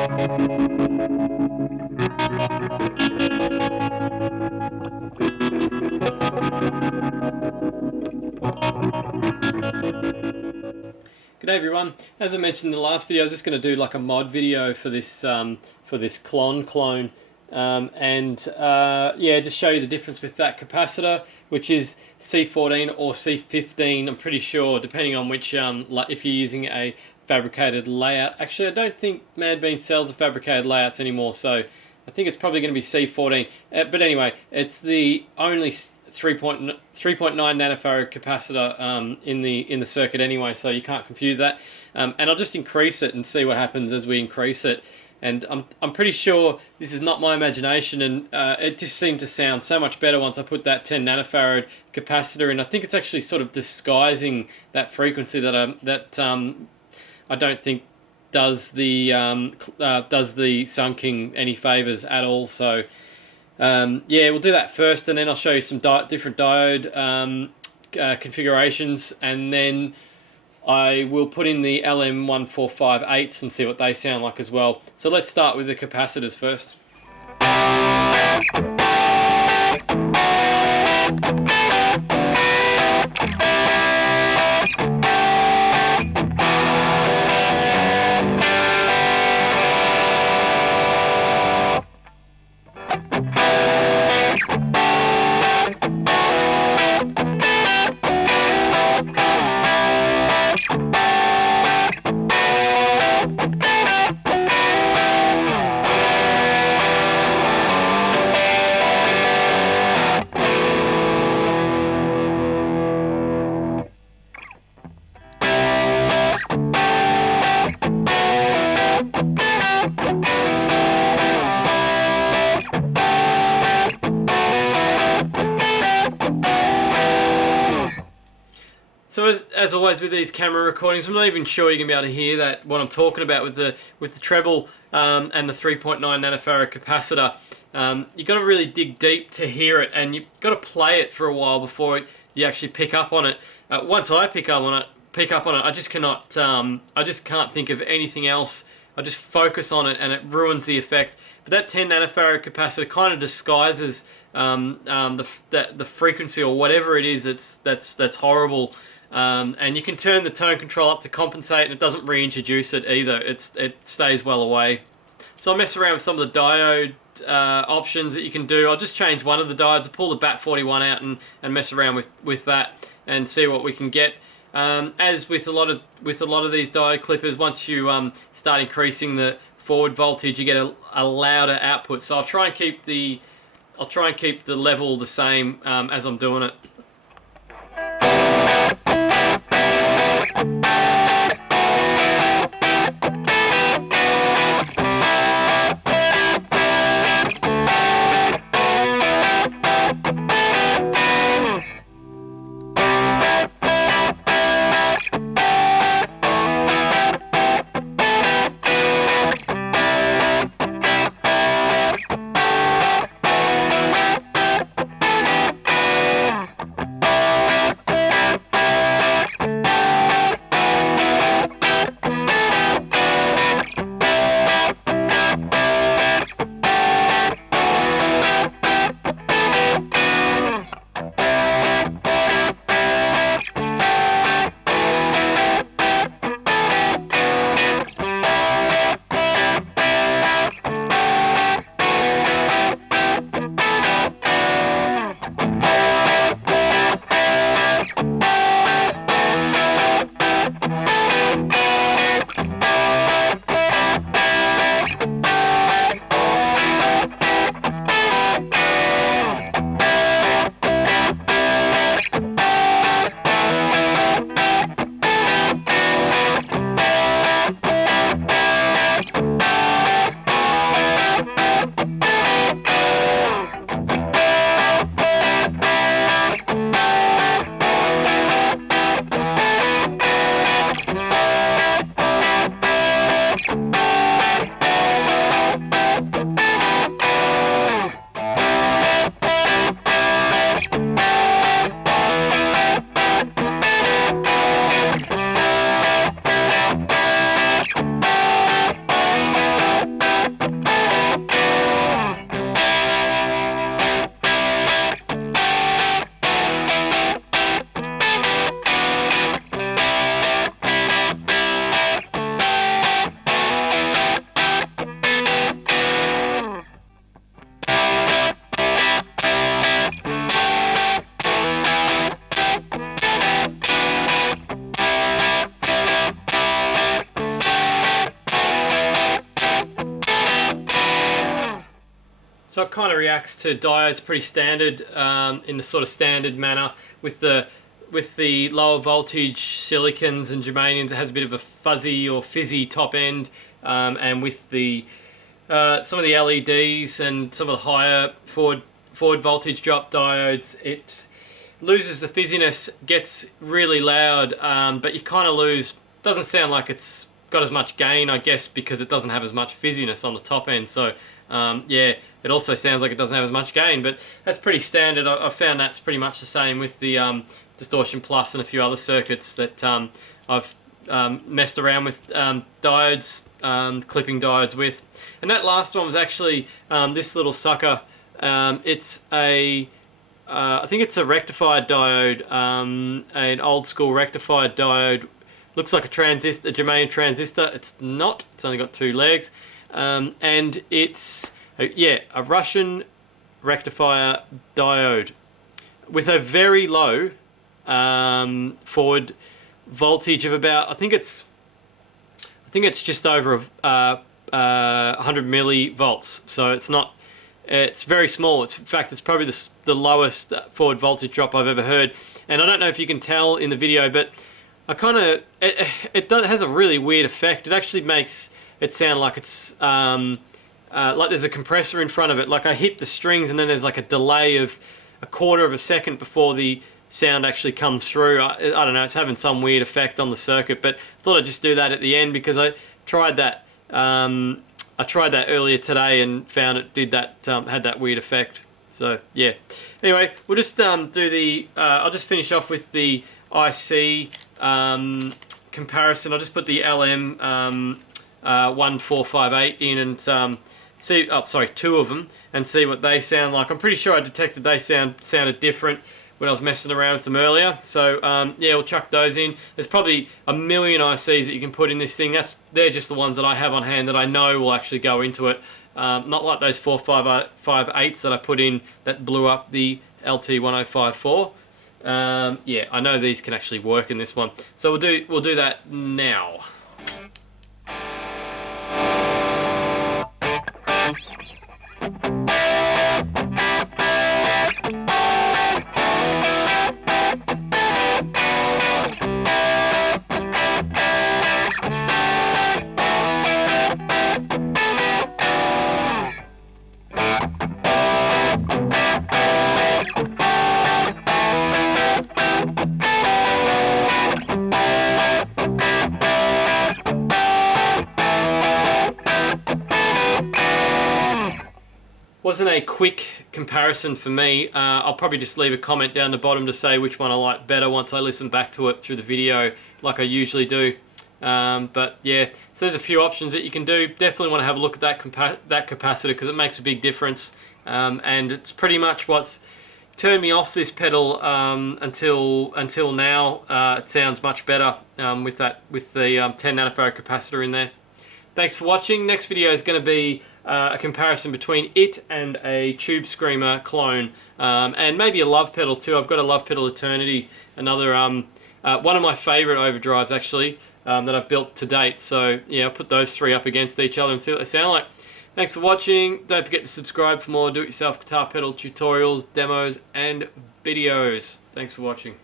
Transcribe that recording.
G'day everyone. As I mentioned in the last video, I was just going to do like a mod video for this Klon Clone, yeah, just show you the difference with that capacitor, which is C14 or C15. I'm pretty sure, depending on which, if you're using a fabricated layout. Actually, I don't think Madbean sells the fabricated layouts anymore, so I think it's probably going to be C14. But anyway, it's the only 3.9 nanofarad capacitor in the circuit anyway, so you can't confuse that. And I'll just increase it and see what happens as we increase it. And I'm pretty sure this is not my imagination, and it just seemed to sound so much better once I put that 10 nanofarad capacitor in. I think it's actually sort of disguising that frequency that I don't think does the sunking any favors at all. So yeah, we'll do that first, and then I'll show you some different diode configurations, and then I will put in the LM1458s and see what they sound like as well. So let's start with the capacitors first. So as always with these camera recordings, I'm not even sure you're gonna be able to hear that what I'm talking about with the treble and the 3.9 nanofarad capacitor. You got to really dig deep to hear it, and you've got to play it for a while before you actually pick up on it. Once I pick up on it, I just cannot. I just can't think of anything else. I just focus on it, and it ruins the effect. But that 10 nanofarad capacitor kind of disguises the frequency or whatever it is that's horrible. And you can turn the tone control up to compensate, and it doesn't reintroduce it either. It stays well away. So I'll mess around with some of the diode options that you can do. I'll just change one of the diodes. I'll pull the BAT41 out and mess around with that and see what we can get. As with a lot of these diode clippers, once you start increasing the forward voltage, you get a louder output. So I'll try and keep the level the same as I'm doing it. So it kind of reacts to diodes pretty standard, in the sort of standard manner. With the lower voltage silicons and germaniums, it has a bit of a fuzzy or fizzy top end, and with the some of the LEDs and some of the higher forward voltage drop diodes, it loses the fizziness, gets really loud, but you kind of lose. Doesn't sound like it's got as much gain, I guess, because it doesn't have as much fizziness on the top end. So yeah, it also sounds like it doesn't have as much gain, but that's pretty standard. I found that's pretty much the same with the Distortion Plus and a few other circuits that I've messed around with diodes, clipping diodes with. And that last one was actually this little sucker. It's a I think it's a rectified diode, an old school rectified diode. Looks like a transistor, a germanium transistor. It's not. It's only got 2 legs, and it's a Russian rectifier diode with a very low forward voltage of about, I think it's just over 100 millivolts. So it's not. It's very small. In fact, it's probably the lowest forward voltage drop I've ever heard. And I don't know if you can tell in the video, but I kind of it has a really weird effect. It actually makes it sound like it's like there's a compressor in front of it. Like I hit the strings and then there's like a delay of a quarter of a second before the sound actually comes through. I don't know. It's having some weird effect on the circuit, but I thought I'd just do that at the end because I tried that. I tried that earlier today and found it did that, had that weird effect. So yeah. Anyway, we'll just do the. I'll just finish off with the IC comparison. I'll just put the LM 1458 in and see. Oh, sorry, 2 of them, and see what they sound like. I'm pretty sure I detected they sounded different when I was messing around with them earlier. So yeah, we'll chuck those in. There's probably a million ICs that you can put in this thing. They're just the ones that I have on hand that I know will actually go into it. Not like those 4558s that I put in that blew up the LT1054. Yeah, I know these can actually work in this one. So we'll do that now. Wasn't a quick comparison for me. I'll probably just leave a comment down the bottom to say which one I like better once I listen back to it through the video like I usually do. But yeah, so there's a few options that you can do. Definitely want to have a look at that capacitor because it makes a big difference. And it's pretty much what's turned me off this pedal until now. It sounds much better with the 10 nanofarad capacitor in there. Thanks for watching. Next video is going to be a comparison between it and a Tube Screamer clone, and maybe a Love Pedal too. I've got a Love Pedal Eternity, another one of my favourite overdrives actually that I've built to date. So yeah, I'll put those 3 up against each other and see what they sound like. Thanks for watching. Don't forget to subscribe for more do-it-yourself guitar pedal tutorials, demos, and videos. Thanks for watching.